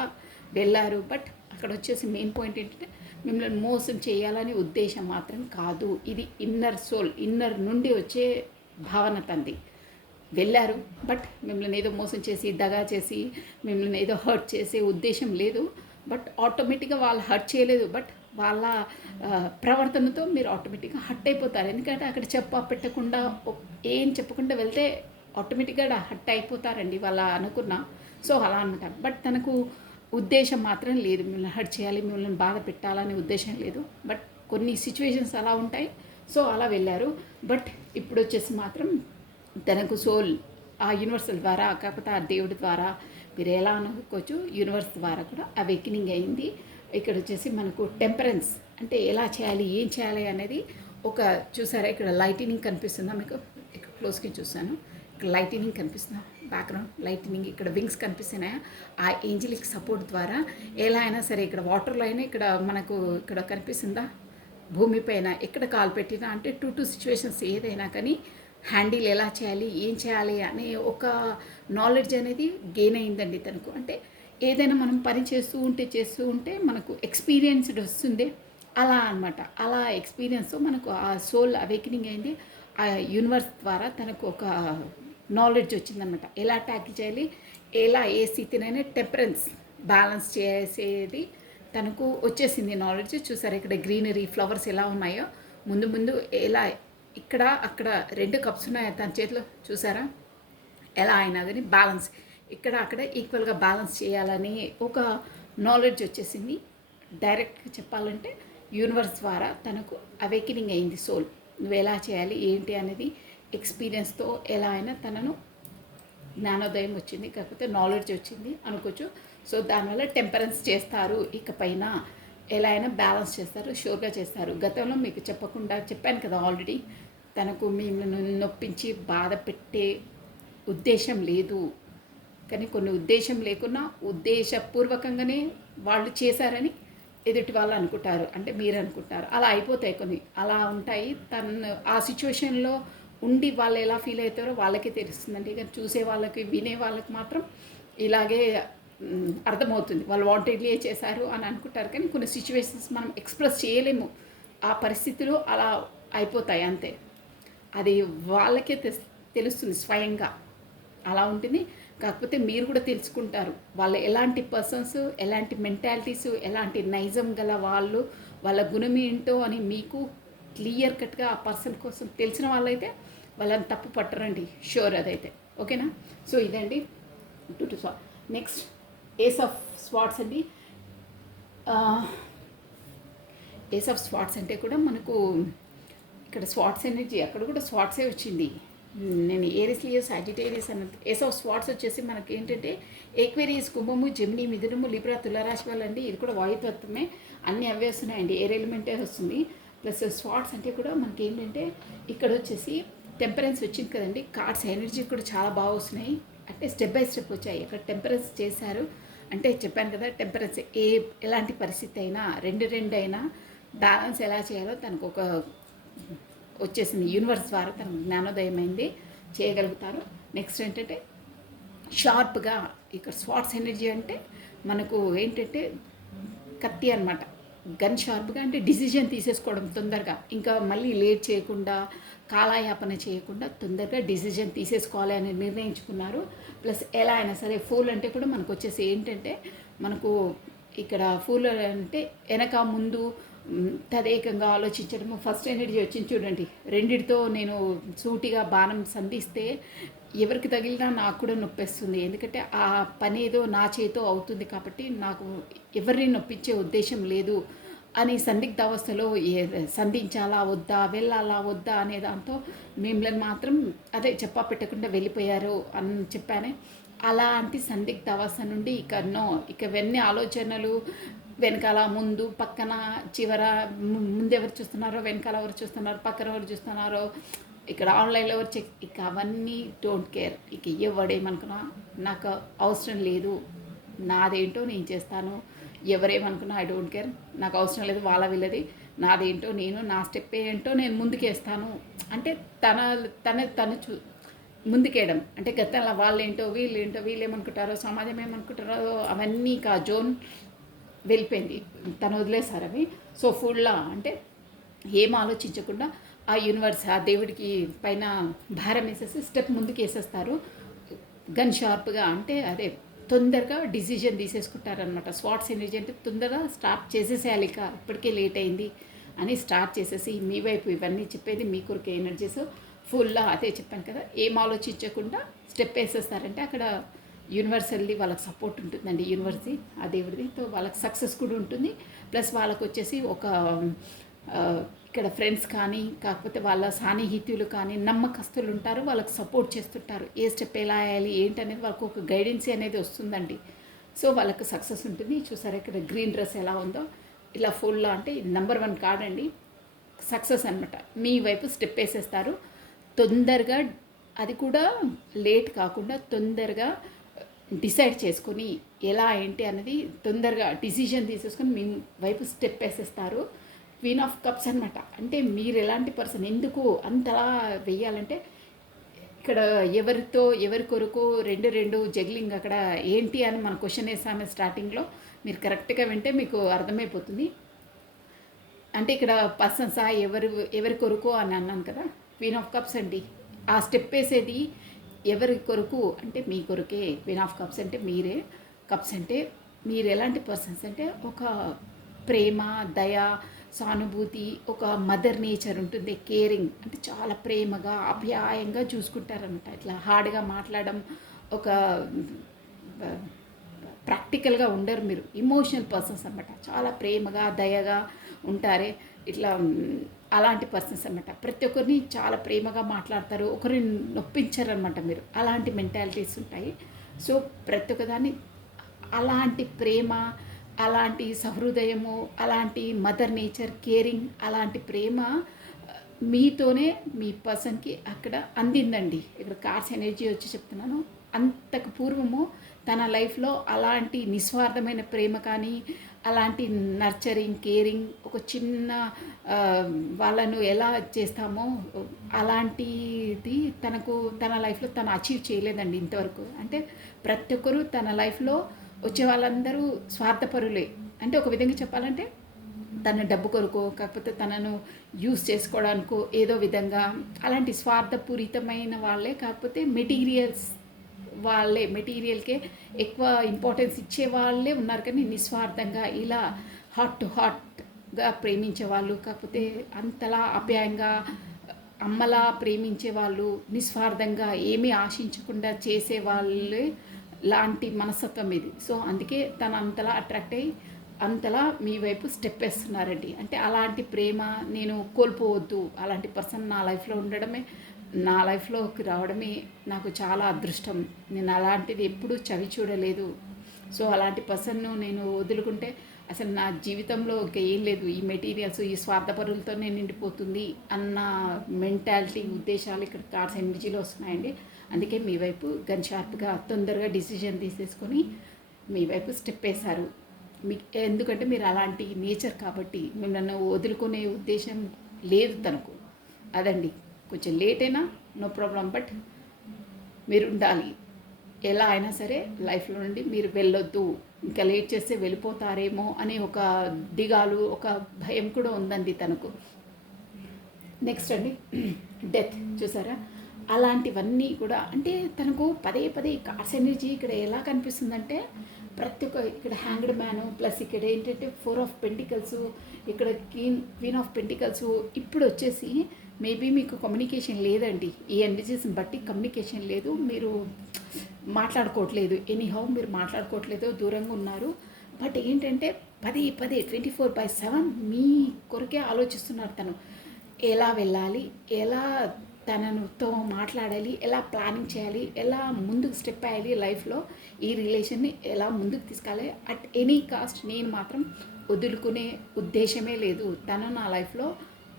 వెళ్ళారు. బట్ అక్కడ వచ్చేసి మెయిన్ పాయింట్ ఏంటంటే మిమ్మల్ని మోసం చేయాలనే ఉద్దేశం మాత్రం కాదు. ఇది ఇన్నర్ సోల్, ఇన్నర్ నుండి వచ్చే భావన తంది. వెళ్ళారు, బట్ మిమ్మల్ని ఏదో మోసం చేసి, దగా చేసి, మిమ్మల్ని ఏదో హర్ట్ చేసే ఉద్దేశం లేదు. బట్ ఆటోమేటిక్గా వాళ్ళు హర్ట్ చేయలేదు, బట్ వాళ్ళ ప్రవర్తనతో మీరు ఆటోమేటిక్గా హర్ట్ అయిపోతారు. ఎందుకంటే అక్కడ పెట్టకుండా ఏం చెప్పకుండా వెళ్తే ఆటోమేటిక్గా హర్ట్ అయిపోతారండి వాళ్ళు అనుకున్నా. సో అలా అనమాట. బట్ తనకు ఉద్దేశం మాత్రం లేదు, మిమ్మల్ని హర్ట్ చేయాలి, మిమ్మల్ని బాధ పెట్టాలనే ఉద్దేశం లేదు. బట్ కొన్ని సిచ్యువేషన్స్ అలా ఉంటాయి. సో అలా వెళ్ళారు. బట్ ఇప్పుడు వచ్చేసి మాత్రం తనకు సోల్ ఆ యూనివర్సల్ ద్వారా, కాకపోతే ఆ దేవుడి ద్వారా, మీరు ఎలా అనుకోవచ్చు, యూనివర్స్ ద్వారా కూడా అవేకనింగ్ అయింది. ఇక్కడ వచ్చేసి మనకు టెంపరెన్స్ అంటే ఎలా చేయాలి, ఏం చేయాలి అనేది ఒక చూసారా, ఇక్కడ లైటినింగ్ కనిపిస్తుందా మీకు? ఇక్కడ క్లోజ్కి చూసాను, ఇక్కడ లైటినింగ్ కనిపిస్తుందా? బ్యాక్గ్రౌండ్ లైట్నింగ్ ఇక్కడ వింగ్స్ కనిపిస్తున్నాయా, ఆ ఏంజిలిక్ సపోర్ట్ ద్వారా ఎలా అయినా సరే ఇక్కడ వాటర్లో అయినా ఇక్కడ మనకు ఇక్కడ కనిపిస్తుందా భూమిపైన ఎక్కడ కాలు పెట్టినా అంటే టూ సిచ్యువేషన్స్ ఏదైనా కానీ హ్యాండిల్ ఎలా చేయాలి ఏం చేయాలి అనే ఒక నాలెడ్జ్ అనేది గెయిన్ అయిందండి తనకు. అంటే ఏదైనా మనం పని చేస్తూ ఉంటే మనకు ఎక్స్పీరియన్స్డ్ వస్తుంది అలా అనమాట. అలా ఎక్స్పీరియన్స్ మనకు ఆ సోల్ అవేకనింగ్ అయింది. ఆ యూనివర్స్ ద్వారా తనకు ఒక నాలెడ్జ్ వచ్చిందనమాట. ఎలా ట్యాకిల్ చేయాలి, ఎలా ఏ స్థితినైనా టెంపరెన్స్ బ్యాలెన్స్ చేసేది తనకు వచ్చేసింది నాలెడ్జ్. చూసారా ఇక్కడ గ్రీనరీ ఫ్లవర్స్ ఎలా ఉన్నాయో, ముందు ముందు ఎలా ఇక్కడ అక్కడ 2 కప్స్ ఉన్నాయి తన చేతిలో, చూసారా ఎలా అయినా కానీ బ్యాలెన్స్ ఇక్కడ అక్కడ ఈక్వల్గా బ్యాలెన్స్ చేయాలని ఒక నాలెడ్జ్ వచ్చేసింది. డైరెక్ట్గా చెప్పాలంటే యూనివర్స్ ద్వారా తనకు అవేకనింగ్ అయింది సోల్. నువ్వు ఎలా చేయాలి ఏంటి అనేది ఎక్స్పీరియన్స్తో ఎలా అయినా తనను జ్ఞానోదయం వచ్చింది, కాకపోతే నాలెడ్జ్ వచ్చింది అనుకోవచ్చు. సో దానివల్ల టెంపరెన్స్ చేస్తారు, ఇకపైన ఎలా అయినా బ్యాలెన్స్ చేస్తారు, షూర్గా చేస్తారు. గతంలో మీకు చెప్పకుండా చెప్పాను కదా ఆల్రెడీ, తనకు మిమ్మల్ని నొప్పించి బాధ పెట్టే ఉద్దేశం లేదు, కానీ కొన్ని ఉద్దేశం లేకున్నా ఉద్దేశపూర్వకంగానే వాళ్ళు చేశారని ఎదుటి వాళ్ళు అనుకుంటారు, అంటే మీరు అనుకుంటారు. అలా అయిపోతాయి కొన్ని, అలా ఉంటాయి. తను ఆ సిచ్యువేషన్లో ఉండి వాళ్ళు ఎలా ఫీల్ అవుతారో వాళ్ళకే తెలుస్తుందండి. కానీ చూసే వాళ్ళకి వినే వాళ్ళకి మాత్రం ఇలాగే అర్థమవుతుంది, వాళ్ళు వాంటెడ్లీ చేశారు అని అనుకుంటారు. కానీ కొన్ని సిచ్యువేషన్స్ మనం ఎక్స్ప్రెస్ చేయలేము, ఆ పరిస్థితులు అలా అయిపోతాయి అంతే. అది వాళ్ళకే తెలుస్తుంది స్వయంగా అలా ఉంటుంది. కాకపోతే మీరు కూడా తెలుసుకుంటారు వాళ్ళు ఎలాంటి పర్సన్స్, ఎలాంటి మెంటాలిటీస్, ఎలాంటి నైజం గల వాళ్ళు, వాళ్ళ గుణం ఏంటో అని మీకు క్లియర్ కట్గా ఆ పర్సన్ కోసం తెలిసిన వాళ్ళైతే వాళ్ళని తప్పు పట్టరండి, షూర్ అదైతే. ఓకేనా? సో ఇదండి నెక్స్ట్ ఏస్ ఆఫ్ స్వాట్స్ అండి. ఏస్ ఆఫ్ స్వాట్స్ అంటే కూడా మనకు ఇక్కడ స్వాట్స్ ఎనర్జీ అక్కడ కూడా స్వాట్సే వచ్చింది. నేను ఏరిస్ లియో సాజిటేరియస్ అన్న ఏస్ ఆఫ్ స్వాట్స్ వచ్చేసి మనకి ఏంటంటే ఏక్వేరియస్, కుంభము, జెమిని, మిథునము, లిబ్రా, తులారాశి వాళ్ళండి. ఇది కూడా వాయుతత్వమే, అన్నీ అవే వస్తున్నాయండి, ఎయిర్ ఎలిమెంటే వస్తుంది. ప్లస్ స్వాట్స్ అంటే కూడా మనకి ఏంటంటే ఇక్కడ వచ్చేసి టెంపరెన్స్ వచ్చింది కదండి. కార్డ్స్ ఎనర్జీ కూడా చాలా బాగా వస్తున్నాయి, అంటే స్టెప్ బై స్టెప్ వచ్చాయి. ఇక్కడ టెంపరెన్స్ చేశారు అంటే చెప్పాను కదా, టెంపరెన్స్ ఎలాంటి పరిస్థితి అయినా రెండు అయినా బ్యాలెన్స్ ఎలా చేయాలో తనకు ఒక వచ్చేసింది. యూనివర్స్ ద్వారా తనకు జ్ఞానోదయం అయింది, చేయగలుగుతారు. నెక్స్ట్ ఏంటంటే షార్ప్గా ఇక్కడ స్వాట్స్ ఎనర్జీ అంటే మనకు ఏంటంటే కత్తి అనమాట. గన్ షార్ప్గా అంటే డిసిజన్ తీసేసుకోవడం తొందరగా, ఇంకా మళ్ళీ లేట్ చేయకుండా, కాలయాపన చేయకుండా తొందరగా డిసిజన్ తీసేసుకోవాలి అని నిర్ణయించుకున్నారు. ప్లస్ ఎలా అయినా సరే ఫూల్ అంటే కూడా మనకు వచ్చేసి ఏంటంటే మనకు ఇక్కడ ఫూల్ అంటే వెనక ముందు తదేకంగా ఆలోచించడము. ఫస్ట్ ఎనర్జీ వచ్చింది చూడండి, రెండిటితో నేను సూటిగా బాణం సంధిస్తే ఎవరికి తగిలినా నాకు కూడా నొప్పేస్తుంది, ఎందుకంటే ఆ పని ఏదో నా చేతో అవుతుంది కాబట్టి నాకు ఎవరిని నొప్పించే ఉద్దేశం లేదు అని సందిగ్ధావస్థలో సంధించాలా వద్దా, వెళ్ళాలా వద్దా అనే దాంతో మిమ్మల్ని మాత్రం అదే చెప్పా పెట్టకుండా వెళ్ళిపోయారు అని చెప్పానే. అలాంటి సందిగ్ధావస్థ నుండి ఇక ఇవన్నీ ఆలోచనలు వెనకాల ముందు పక్కన చివర, ముందు ఎవరు చూస్తున్నారో, వెనకాల ఎవరు చూస్తున్నారో, పక్కన ఎవరు చూస్తున్నారో, ఇక్కడ ఆన్లైన్లో ఎవరు చెక్, ఇక అవన్నీ డోంట్ కేర్. ఇక ఎవడేమనుకున్నా నాకు అవసరం లేదు, నాదేంటో నేను చేస్తాను. ఎవరేమనుకున్నా ఐ డోంట్ కేర్, నాకు అవసరం లేదు వాళ్ళ వీళ్ళది, నాదేంటో నేను, నా స్టెప్ ఏంటో నేను ముందుకేస్తాను అంటే తను ముందుకేయడం. అంటే గతంలో వాళ్ళేంటో వీళ్ళేమనుకుంటారో, సమాజం ఏమనుకుంటారో అవన్నీ ఆ జోన్ వెళ్ళిపోయింది, తను వదిలేశారు అవి. సో ఫుల్లా అంటే ఏం ఆలోచించకుండా ఆ యూనివర్స్, ఆ దేవుడికి పైన భారం వేసేసి స్టెప్ ముందుకు వేసేస్తారు. గన్ షార్ప్గా అంటే అదే తొందరగా డిసిజన్ తీసేసుకుంటారనమాట. స్వాట్స్ ఎనర్జీ అంటే తొందరగా స్టార్ట్ చేసేసేయాలి, ఇక ఇప్పటికే లేట్ అయింది అని స్టార్ట్ చేసేసి మీ వైపు ఇవన్నీ చెప్పేది మీ కొరకు ఎనర్జీస్ ఫుల్లా అదే చెప్పాను కదా, ఏం ఆలోచించకుండా స్టెప్ వేసేస్తారంటే అక్కడ యూనివర్సల్లీ వాళ్ళకి సపోర్ట్ ఉంటుందండి, యూనివర్స్ది ఆ దేవుడిది. సో వాళ్ళకి సక్సెస్ కూడా ఉంటుంది. ప్లస్ వాళ్ళకు వచ్చేసి ఒక ఇక్కడ ఫ్రెండ్స్ కానీ, కాకపోతే వాళ్ళ సాన్నిహిత్యులు కానీ, నమ్మకస్తులు ఉంటారు, వాళ్ళకి సపోర్ట్ చేస్తుంటారు. ఏ స్టెప్ ఎలా వేయాలి ఏంటనేది వాళ్ళకు ఒక గైడెన్సీ అనేది వస్తుందండి. సో వాళ్ళకి సక్సెస్ ఉంటుంది. చూసారా ఇక్కడ గ్రీన్ డ్రెస్ ఎలా ఉందో, ఇలా ఫుల్లా అంటే ఇది నెంబర్ 1 కార్డ్ అండి, సక్సెస్ అనమాట. మీ వైపు స్టెప్ వేసేస్తారు, తొందరగా అది కూడా లేట్ కాకుండా తొందరగా డిసైడ్ చేసుకొని ఎలా ఏంటి అనేది తొందరగా డిసిషన్ తీసేసుకొని మీ వైపు స్టెప్ వేసేస్తారు. క్వీన్ ఆఫ్ కప్స్ అనమాట. అంటే మీరు ఎలాంటి పర్సన్, ఎందుకు అంతలా వెయ్యాలంటే ఇక్కడ ఎవరి కొరకు రెండు జగ్లింగ్ అక్కడ ఏంటి అని మన క్వశ్చన్ వేసాము స్టార్టింగ్లో. మీరు కరెక్ట్గా వింటే మీకు అర్థమైపోతుంది. అంటే ఇక్కడ పర్సన్సా ఎవరి కొరకు అని అన్నాను కదా. క్వీన్ ఆఫ్ కప్స్ అండి. ఆ స్టెప్ వేసేది ఎవరి కొరకు అంటే మీ కొరకే. క్వీన్ ఆఫ్ కప్స్ అంటే మీరే. కప్స్ అంటే మీరు ఎలాంటి పర్సన్స్ అంటే ఒక ప్రేమ, దయ, సానుభూతి, ఒక మదర్ నేచర్ ఉంటుంది. కేరింగ్ అంటే చాలా ప్రేమగా ఆప్యాయంగా చూసుకుంటారనమాట. ఇట్లా హార్డ్గా మాట్లాడడం, ఒక ప్రాక్టికల్గా ఉండరు. మీరు ఇమోషనల్ పర్సన్స్ అనమాట. చాలా ప్రేమగా దయగా ఉంటారే. ఇట్లా అలాంటి పర్సన్స్ అనమాట. ప్రతి ఒక్కరిని చాలా ప్రేమగా మాట్లాడతారు. ఒకరిని నొప్పించారనమాట మీరు. అలాంటి మెంటాలిటీస్ ఉంటాయి. సో ప్రతి ఒక్కదాన్ని అలాంటి ప్రేమ, అలాంటి సహృదయము, అలాంటి మదర్ నేచర్, కేరింగ్, అలాంటి ప్రేమ మీతోనే మీ పర్సన్కి అక్కడ అందిందండి. ఇక్కడ కార్స్ ఎనర్జీ వచ్చి చెప్తున్నాను. అంతకు పూర్వము తన లైఫ్లో అలాంటి నిస్వార్థమైన ప్రేమ కానీ, అలాంటి నర్చరింగ్, కేరింగ్, ఒక చిన్న వాళ్ళను ఎలా చేస్తామో అలాంటిది తన లైఫ్లో తను అచీవ్ చేయలేదండి ఇంతవరకు. అంటే ప్రతి ఒక్కరు తన లైఫ్లో వచ్చే వాళ్ళందరూ స్వార్థపరులే. అంటే ఒక విధంగా చెప్పాలంటే తన డబ్బు కొరకు, కాకపోతే తనను యూస్ చేసుకోవడానికో ఏదో విధంగా అలాంటి స్వార్థపూరితమైన వాళ్ళే. కాకపోతే మెటీరియల్కే ఎక్కువ ఇంపార్టెన్స్ ఇచ్చే వాళ్ళే ఉన్నారు. కానీ నిస్వార్థంగా ఇలా హార్ట్ టు హార్ట్గా ప్రేమించే వాళ్ళు, కాకపోతే అంతలా ఆప్యాయంగా అమ్మలా ప్రేమించే వాళ్ళు, నిస్వార్థంగా ఏమీ ఆశించకుండా చేసే వాళ్ళే లాంటి మనస్తత్వం ఇది. సో అందుకే తను అంతలా అట్రాక్ట్ అయ్యి అంతలా మీ వైపు స్టెప్ వేస్తున్నారండి. అంటే అలాంటి ప్రేమ నేను కోల్పోవద్దు, అలాంటి పర్సన్ నా లైఫ్లో ఉండడమే, నా లైఫ్లోకి రావడమే నాకు చాలా అదృష్టం. నేను అలాంటిది ఎప్పుడూ చవి చూడలేదు. సో అలాంటి పర్సన్ను నేను వదులుకుంటే అసలు నా జీవితంలో ఇంకా ఏం లేదు, ఈ మెటీరియల్స్, ఈ స్వార్థపరులతోనే నిండిపోతుంది అన్న మెంటాలిటీ, ఉద్దేశాలు ఇక్కడ కార్డ్స్ ఎనర్జీలో వస్తున్నాయండి. అందుకే మీ వైపు గన్ షార్ప్గా తొందరగా డిసిజన్ తీసేసుకొని మీ వైపు స్టెప్ వేశారు. ఎందుకంటే మీరు అలాంటి నేచర్ కాబట్టి మిమ్మల్ని వదులుకునే ఉద్దేశం లేదు తనకు. అదండి, కొంచెం లేట్ అయినా నో ప్రాబ్లం, బట్ మీరు ఉండాలి. ఎలా అయినా సరే లైఫ్లో నుండి మీరు వెళ్ళొద్దు, ఇంకా లేట్ చేస్తే వెళ్ళిపోతారేమో అనే ఒక దిగాలు, ఒక భయం కూడా ఉందండి తనకు. నెక్స్ట్ అండి, డెత్. చూసారా, అలాంటివన్నీ కూడా అంటే తనకు పదే కార్డ్స్ ఎనర్జీ ఇక్కడ ఎలా కనిపిస్తుందంటే ప్రతి ఒక్క ఇక్కడ హ్యాంగ్డ్ మ్యాన్ ప్లస్ ఇక్కడ ఏంటంటే 4 ఆఫ్ పెంటికల్స్, ఇక్కడ క్వీన్ ఆఫ్ పెంటికల్స్. ఇప్పుడు వచ్చేసి మేబీ మీకు కమ్యూనికేషన్ లేదండి. ఈ ఎనర్జీస్ని బట్టి కమ్యూనికేషన్ లేదు, మీరు మాట్లాడుకోవట్లేదు. ఎనీహౌ మీరు మాట్లాడుకోవట్లేదు, దూరంగా ఉన్నారు. బట్ ఏంటంటే పదే 24/7 మీ కొరకే ఆలోచిస్తున్నారు. తను ఎలా వెళ్ళాలి, ఎలా తనతో మాట్లాడాలి, ఎలా ప్లానింగ్ చేయాలి, ఎలా ముందుకు స్టెప్ అయ్యాలి లైఫ్లో, ఈ రిలేషన్ని ఎలా ముందుకు తీసుకెళ్ళాలి. అట్ ఎనీ కాస్ట్ నేను మాత్రం వదులుకునే ఉద్దేశమే లేదు, తను నా లైఫ్లో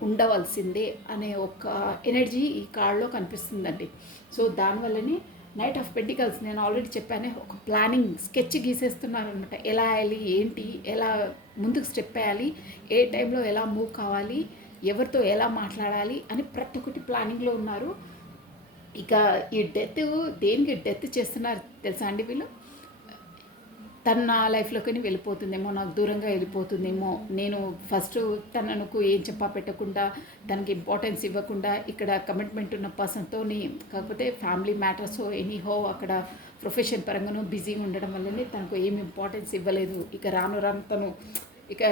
ఉండవలసిందే అనే ఒక ఎనర్జీ ఈ కార్డ్లో కనిపిస్తుందండి. సో దానివల్లనే నైట్ ఆఫ్ పెంటికల్స్ నేను ఆల్రెడీ చెప్పానే, ఒక ప్లానింగ్ స్కెచ్ గీసేస్తున్నారు అనమాట. ఎలా వేయాలి, ఏంటి, ఎలా ముందుకు స్టెప్ వేయాలి, ఏ టైంలో ఎలా మూవ్ కావాలి, ఎవరితో ఎలా మాట్లాడాలి అని ప్రతి ఒక్కటి ప్లానింగ్లో ఉన్నారు. ఇక ఈ డెత్, దేనికి డెత్ చేస్తున్నారు తెలుసా అండి వీళ్ళు? తను నా లైఫ్లోకి వెళ్ళిపోతుందేమో, నాకు దూరంగా వెళ్ళిపోతుందేమో, నేను ఫస్ట్ తనకు ఏం చెప్పా పెట్టకుండా, తనకి ఇంపార్టెన్స్ ఇవ్వకుండా, ఇక్కడ కమిట్మెంట్ ఉన్న పర్సన్తోని, కాకపోతే ఫ్యామిలీ మ్యాటర్స్ ఎనీహో అక్కడ ప్రొఫెషన్ పరంగానూ బిజీగా ఉండడం వల్లనే తనకు ఏమి ఇంపార్టెన్స్ ఇవ్వలేదు. ఇక రాను తను ఇక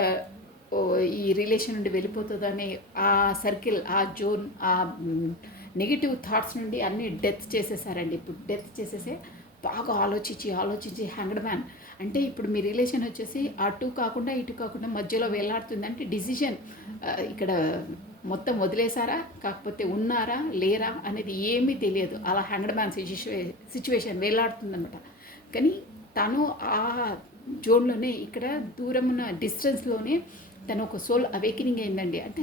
ఈ రిలేషన్ నుండి వెళ్ళిపోతుందనే ఆ సర్కిల్, ఆ జోన్, ఆ నెగిటివ్ థాట్స్ నుండి అన్నీ డెత్ చేసేసారండి. ఇప్పుడు డెత్ చేసేసే బాగా ఆలోచించి హ్యాంగ్డ్ మ్యాన్ అంటే ఇప్పుడు మీ రిలేషన్ వచ్చేసి అటు కాకుండా ఇటు కాకుండా మధ్యలో వేలాడుతుంది. అంటే డిసిషన్ ఇక్కడ మొత్తం వదిలేసారా, కాకపోతే ఉన్నారా లేరా అనేది ఏమీ తెలియదు. అలా హ్యాంగ్డ్ మ్యాన్ సిచ్యువేషన్ వేలాడుతుందన్నమాట. కానీ తను ఆ జోన్లోనే, ఇక్కడ దూరం ఉన్న డిస్టెన్స్లోనే తను ఒక సోల్ అవేకనింగ్ అయిందండి. అంటే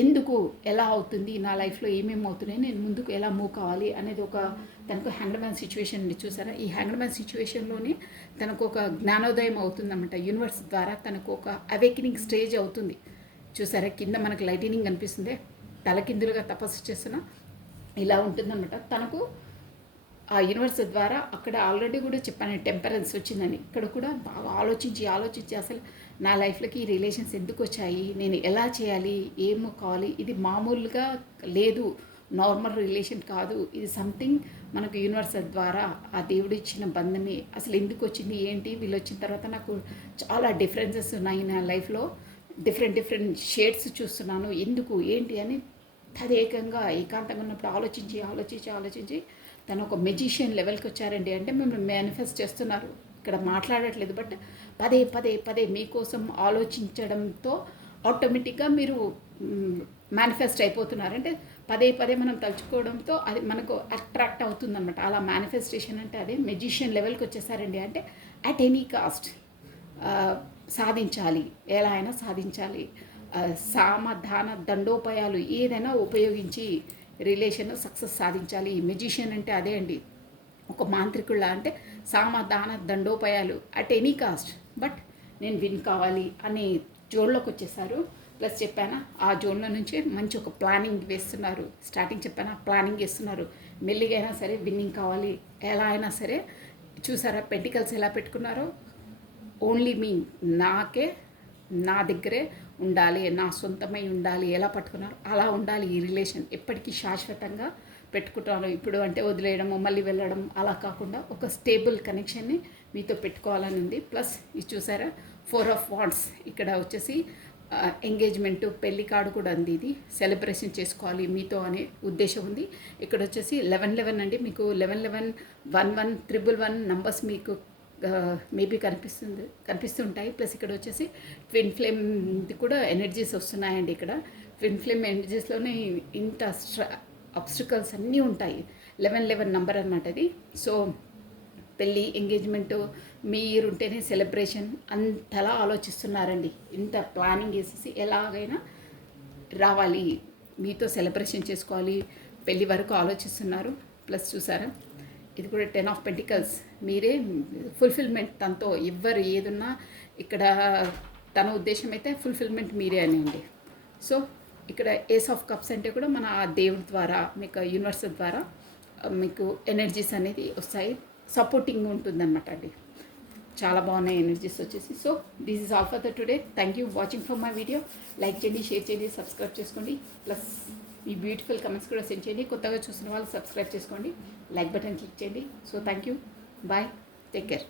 ఎందుకు, ఎలా అవుతుంది, నా లైఫ్లో ఏమేమి అవుతున్నాయి, నేను ముందుకు ఎలా మూవ్ కావాలి అనేది ఒక తనకు హ్యాండ్మ్యాన్ సిచ్యువేషన్ చూసారా. ఈ హ్యాండ్మ్యాన్ సిచ్యువేషన్లోనే తనకు ఒక జ్ఞానోదయం అవుతుందన్నమాట. యూనివర్స్ ద్వారా తనకు ఒక అవేకనింగ్ స్టేజ్ అవుతుంది చూసారా. కింద మనకు లైటినింగ్ అనిపిస్తుంది, తలకిందులుగా తపస్సు చేస్తున్నా ఇలా ఉంటుందన్నమాట. తనకు ఆ యూనివర్స్ ద్వారా అక్కడ ఆల్రెడీ కూడా చెప్పాను టెంపరెన్స్ వచ్చిందని. ఇక్కడ కూడా బాగా ఆలోచించి అసలు నా లైఫ్లోకి ఈ రిలేషన్స్ ఎందుకు వచ్చాయి, నేను ఎలా చేయాలి, ఏమో కావాలి, ఇది మామూలుగా లేదు, నార్మల్ రిలేషన్ కాదు, ఇది సంథింగ్ మనకు యూనివర్స్ ద్వారా ఆ దేవుడు ఇచ్చిన బంధమే. అసలు ఎందుకు వచ్చింది ఏంటి, వీళ్ళు వచ్చిన తర్వాత నాకు చాలా డిఫరెన్సెస్ ఉన్నాయి నా లైఫ్లో, డిఫరెంట్ షేడ్స్ చూస్తున్నాను, ఎందుకు ఏంటి అని తదేకంగా ఏకాంతంగా ఉన్నప్పుడు ఆలోచించి తను ఒక మెజిషియన్ లెవెల్కి వచ్చారండి. అంటే మిమ్మల్ని మేనిఫెస్ట్ చేస్తున్నారు, ఇక్కడ మాట్లాడట్లేదు, బట్ పదే మీకోసం ఆలోచించడంతో ఆటోమేటిక్గా మీరు మేనిఫెస్ట్ అయిపోతున్నారు. అంటే పదే మనం తలుచుకోవడంతో అది మనకు అట్రాక్ట్ అవుతుందన్నమాట. అలా మేనిఫెస్టేషన్ అంటే అదే మెజిషియన్ లెవెల్కి వచ్చేసారండి. అంటే అట్ ఎనీ కాస్ట్ సాధించాలి, ఎలా అయినా సాధించాలి, సామధాన దండోపాయాలు ఏదైనా ఉపయోగించి రిలేషన్ సక్సెస్ సాధించాలి. మెజిషియన్ అంటే అదే అండి, ఒక మాంత్రికుళ్ళ. అంటే సామధాన దండోపాయాలు అట్ ఎనీ కాస్ట్, బట్ నేను విన్ కావాలి అనే జోన్లోకి వచ్చేసారు. ప్లస్ చెప్పానా ఆ జోన్లో నుంచి మంచి ఒక ప్లానింగ్ వేస్తున్నారు. స్టార్టింగ్ చెప్పానా ప్లానింగ్ వేస్తున్నారు, మెల్లిగా అయినా సరే విన్నింగ్ కావాలి, ఎలా అయినా సరే. చూసారా పెంటికల్స్ ఎలా పెట్టుకున్నారో, ఓన్లీ మీ, నాకే, నా దగ్గరే ఉండాలి, నా సొంతమై ఉండాలి, ఎలా పట్టుకున్నారు అలా ఉండాలి. ఈ రిలేషన్ ఎప్పటికీ శాశ్వతంగా పెట్టుకుంటాను. ఇప్పుడు అంటే వదిలేయడము మళ్ళీ వెళ్ళడం అలా కాకుండా ఒక స్టేబుల్ కనెక్షన్ని మీతో పెట్టుకోవాలని ఉంది. ప్లస్ ఇది చూసారా 4 of Wands ఇక్కడ వచ్చేసి ఎంగేజ్మెంటు పెళ్లి కార్డు కూడా ఉంది. ఇది సెలబ్రేషన్ చేసుకోవాలి మీతో అనే ఉద్దేశం ఉంది. ఇక్కడ వచ్చేసి 1111 అండి, మీకు 11111111 నంబర్స్ మీకు మేబీ కనిపిస్తుంటాయి. ప్లస్ ఇక్కడ వచ్చేసి ట్విన్ ఫ్లేమ్ది కూడా ఎనర్జీస్ వస్తున్నాయండి. ఇక్కడ ట్విన్ ఫ్లేమ్ ఎనర్జీస్లోనే ఇంత అబ్స్టికల్స్ అన్నీ ఉంటాయి. 1111 నంబర్ అనమాట అది. సో పెళ్ళి ఎంగేజ్మెంటు మీరుంటేనే సెలబ్రేషన్ అంతలా ఆలోచిస్తున్నారండి. ఇంత ప్లానింగ్ వేసేసి ఎలాగైనా రావాలి, మీతో సెలబ్రేషన్ చేసుకోవాలి, పెళ్ళి వరకు ఆలోచిస్తున్నారు. ప్లస్ చూసారా ఇది కూడా 10 of Pentacles, మీరే ఫుల్ఫిల్మెంట్ తనతో. ఎవ్వరు ఏదున్నా ఇక్కడ తన ఉద్దేశం అయితే ఫుల్ఫిల్మెంట్ మీరే అనండి. సో ఇక్కడ ఏస్ ఆఫ్ కప్స్ అంటే కూడా మన దేవుడి ద్వారా మీకు యూనివర్స్ ద్వారా మీకు ఎనర్జీస్ అనేది వస్తాయి, సపోర్టింగ్ ఉంటుందన్నమాట అండి. చాలా బాగున్నాయి ఎనర్జీస్ వచ్చేసి. So this is all for the today. Thank you watching for my video. Like చేయండి, షేర్ చేయండి, సబ్స్క్రైబ్ చేసుకోండి. ప్లస్ మీ బ్యూటిఫుల్ కమెంట్స్ కూడా సెండ్ చేయండి. కొత్తగా చూసిన వాళ్ళు సబ్స్క్రైబ్ చేసుకోండి, లైక్ బటన్ క్లిక్ చేయండి. So thank you, bye, take care.